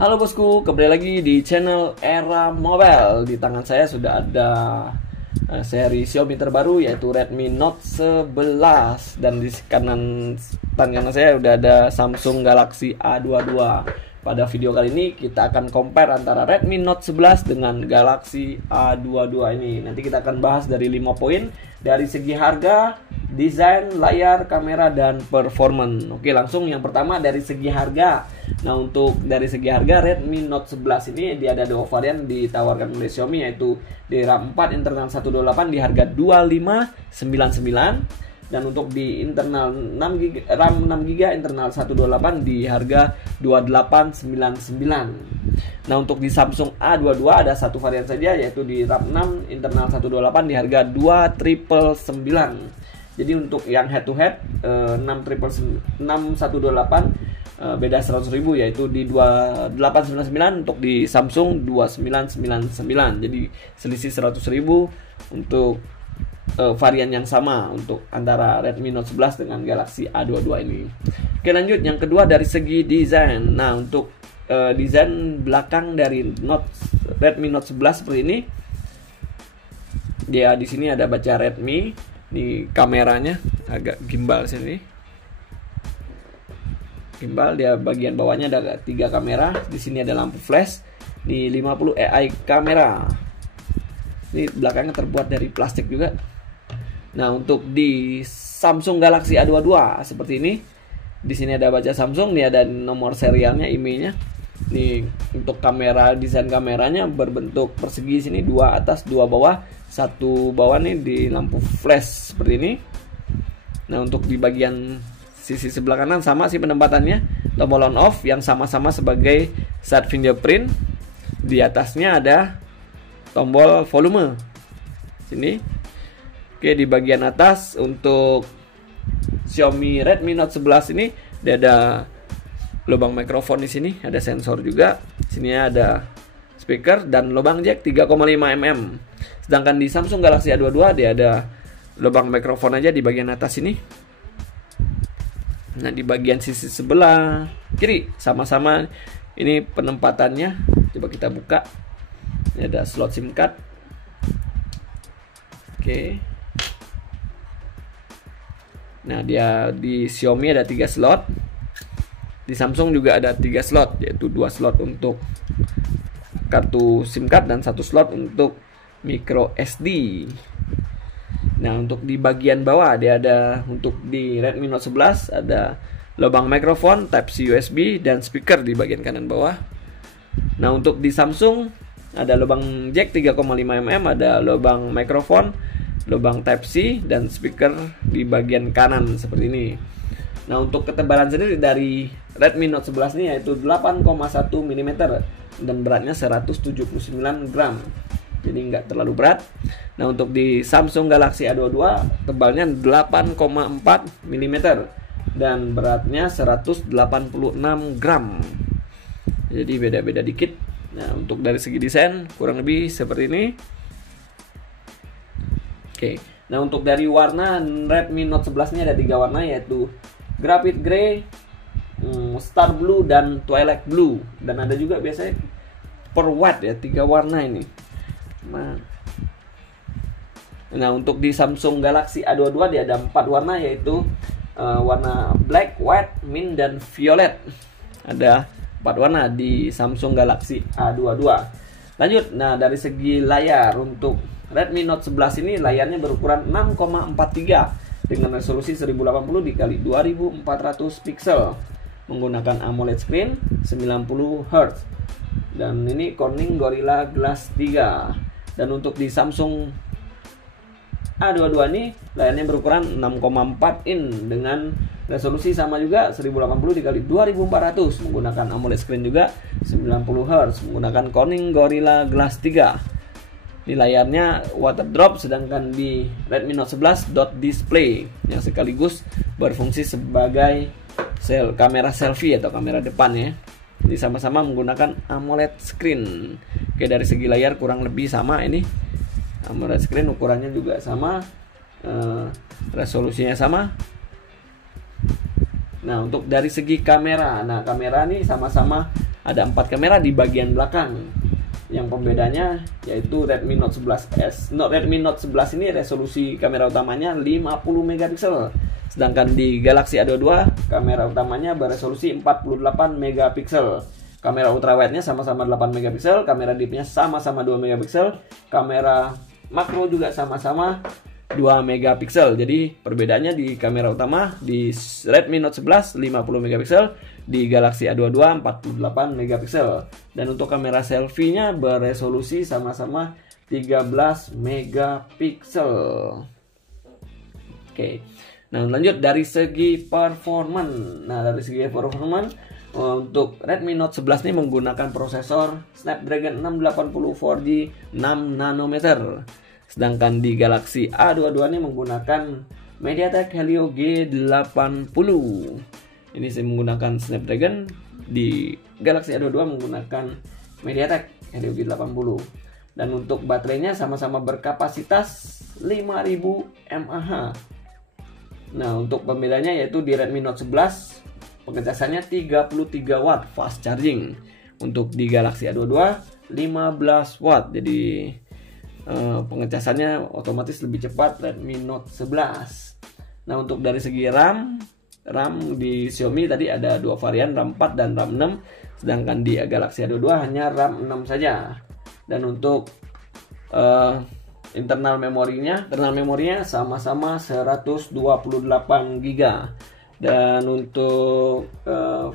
Halo bosku, kembali lagi di channel Era Mobile. Di tangan saya sudah ada seri Xiaomi terbaru yaitu Redmi Note 11. Dan di tangan saya udah ada Samsung Galaxy A22. Pada video kali ini kita akan compare antara Redmi Note 11 dengan Galaxy A22 ini. Nanti kita akan bahas dari 5 poin dari segi harga, desain, layar, kamera, dan performance. Oke, langsung yang pertama dari segi harga. Nah, untuk dari segi harga Redmi Note 11 ini dia ada dua varian ditawarkan oleh Xiaomi, yaitu di RAM 4 internal 128 di harga 2599, dan untuk di internal 6GB, RAM 6GB internal 128 di harga 2899. Nah, untuk di Samsung A22 ada satu varian saja, yaitu di RAM 6 internal 128 di harga 2999. Jadi untuk yang head to head 6128 beda 100.000, yaitu di 2899, untuk di Samsung 2999. Jadi selisih 100.000 untuk varian yang sama untuk antara Redmi Note 11 dengan Galaxy A22 ini. Oke, lanjut yang kedua dari segi desain. Nah, untuk desain belakang dari Redmi Note 11 seperti ini. Dia di sini ada baca Redmi, di kameranya agak gimbal sini. Gimbal, dia bagian bawahnya ada 3 kamera. Di sini ada lampu flash, di 50 AI kamera. Ini belakangnya terbuat dari plastik juga. Nah, untuk di Samsung Galaxy A22 seperti ini. Di sini ada baca Samsung, ini ada nomor serialnya, IMEI-nya. Ini untuk kamera, desain kameranya berbentuk persegi, sini 2 atas 2 bawah. 1 bawah nih di lampu flash seperti ini. Nah, untuk di bagian sisi sebelah kanan sama sih penempatannya, tombol on off yang sama-sama sebagai saat fingerprint. Di atasnya ada tombol volume sini. Oke, di bagian atas untuk Xiaomi Redmi Note 11 ini dia ada lubang mikrofon, di sini ada sensor juga. Sini ada speaker dan lubang jack 3,5 mm. Sedangkan di Samsung Galaxy A22 dia ada lubang mikrofon aja di bagian atas ini. Nah, di bagian sisi sebelah kiri sama-sama ini penempatannya. Coba kita buka. Ini ada slot SIM card. Oke. Nah, dia di Xiaomi ada 3 slot. Di Samsung juga ada 3 slot, yaitu 2 slot untuk kartu SIM card dan 1 slot untuk micro SD. Nah, untuk di bagian bawah dia ada, untuk di Redmi Note 11 ada lubang mikrofon, Type-C USB, dan speaker di bagian kanan bawah. Nah, untuk di Samsung ada lubang jack 3,5 mm, ada lubang mikrofon, lubang Type-C, dan speaker di bagian kanan seperti ini. Nah, untuk ketebalan sendiri dari Redmi Note 11 ini yaitu 8,1 mm dan beratnya 179 gram. Jadi nggak terlalu berat. Nah, untuk di Samsung Galaxy A22 tebalnya 8,4 mm dan beratnya 186 gram. Jadi beda-beda dikit. Nah, untuk dari segi desain kurang lebih seperti ini. Oke. Nah, untuk dari warna Redmi Note 11 ini ada 3 warna, yaitu Graphite Grey, Star Blue, dan Twilight Blue. Dan ada juga biasanya Pearl White ya, 3 warna ini. Nah, untuk di Samsung Galaxy A22 dia ada 4 warna, yaitu warna black, white, mint, dan violet. Ada 4 warna di Samsung Galaxy A22. Lanjut, nah dari segi layar untuk Redmi Note 11 ini layarnya berukuran 6,43 dengan resolusi 1080 dikali 2400 pixel, menggunakan AMOLED screen 90 Hz. Dan ini Corning Gorilla Glass 3. Dan untuk di Samsung A22 ini layarnya berukuran 6,4 in dengan resolusi sama juga 1080 dikali 2400, menggunakan AMOLED screen juga 90 Hz, menggunakan Corning Gorilla Glass 3. Di layarnya water drop, sedangkan di Redmi Note 11 dot display yang sekaligus berfungsi sebagai kamera selfie atau kamera depan ya. Jadi sama-sama menggunakan AMOLED screen. Oke, dari segi layar kurang lebih sama ini. AMOLED screen ukurannya juga sama, resolusinya sama. Nah, untuk dari segi kamera, nah kamera nih sama-sama ada 4 kamera di bagian belakang. Yang pembedanya yaitu Redmi Note 11s. Redmi Note 11 ini resolusi kamera utamanya 50 megapiksel. Sedangkan di Galaxy A22 kamera utamanya beresolusi 48 megapiksel. Kamera ultrawide-nya sama-sama 8 megapiksel, kamera deep-nya sama-sama 2 megapiksel, kamera makro juga sama-sama 2 megapiksel. Jadi perbedaannya di kamera utama di Redmi Note 11 50 megapiksel, di Galaxy A22 48 megapiksel. Dan untuk kamera selfie-nya beresolusi sama-sama 13 megapiksel. Oke. Nah, lanjut dari segi performance. Untuk Redmi Note 11 ini menggunakan prosesor Snapdragon 680 4G 6 nanometer. Sedangkan di Galaxy A22 ini menggunakan MediaTek Helio G80. Ini saya menggunakan Snapdragon, di Galaxy A22 menggunakan MediaTek Helio G80. Dan untuk baterainya sama-sama berkapasitas 5000 mAh. Nah, untuk pembedanya yaitu di Redmi Note 11 pengecasannya 33 watt fast charging. Untuk di Galaxy A22 15 watt. Jadi pengecasannya otomatis lebih cepat Redmi Note 11. Nah, untuk dari segi RAM di Xiaomi tadi ada 2 varian, RAM 4 dan RAM 6. Sedangkan di Galaxy A22 hanya RAM 6 saja. Dan untuk internal memorinya sama-sama 128 GB. Dan untuk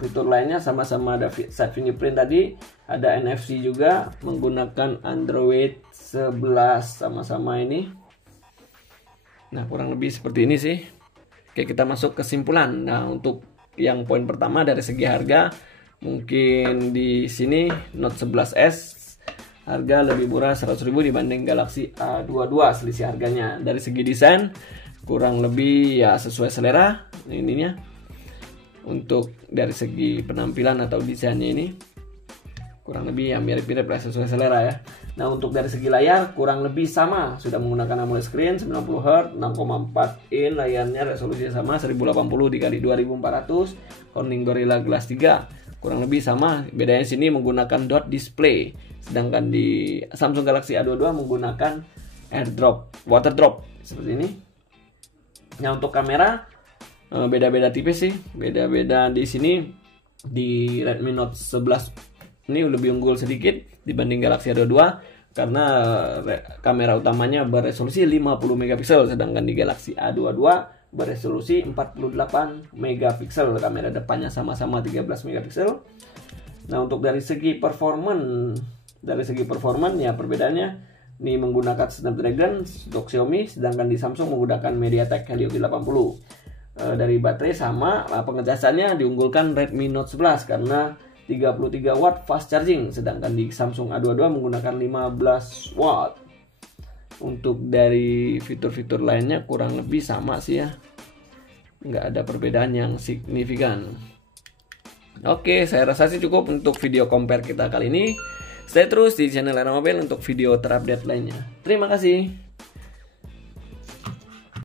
fitur lainnya sama-sama ada side fingerprint tadi, ada NFC juga, menggunakan Android 11 sama-sama ini. Nah, kurang lebih seperti ini sih. Oke, kita masuk kesimpulan. Nah, untuk yang poin pertama dari segi harga, mungkin di sini Note 11s harga lebih murah 100.000 dibanding Galaxy A22 selisih harganya. Dari segi desain kurang lebih ya sesuai selera ininya. Untuk dari segi penampilan atau desainnya ini kurang lebih ya mirip-mirip lah, sesuai selera ya. Nah, untuk dari segi layar kurang lebih sama, sudah menggunakan AMOLED screen 90Hz, 6,4 in, layarnya resolusinya sama 1080 x 2400, Corning Gorilla Glass 3. Kurang lebih sama, bedanya sini menggunakan dot display. Sedangkan di Samsung Galaxy A22 menggunakan airdrop, water drop seperti ini. Nah, untuk kamera beda-beda tipis sih, beda-beda di sini. Di Redmi Note 11 ini lebih unggul sedikit dibanding Galaxy A22 karena kamera utamanya beresolusi 50 megapiksel, sedangkan di Galaxy A22 beresolusi 48 megapiksel. Kamera depannya sama-sama 13 megapiksel. Nah, untuk dari segi performance ya perbedaannya ini menggunakan Snapdragon untuk Xiaomi, sedangkan di Samsung menggunakan MediaTek Helio G80. Dari baterai sama, pengecasannya diunggulkan Redmi Note 11 karena 33 watt fast charging, sedangkan di Samsung A22 menggunakan 15 watt. Untuk dari fitur-fitur lainnya kurang lebih sama sih ya, nggak ada perbedaan yang signifikan. Oke, saya rasa sih cukup untuk video compare kita kali ini. Stay terus di channel Era Mobile untuk video terupdate lainnya. Terima kasih.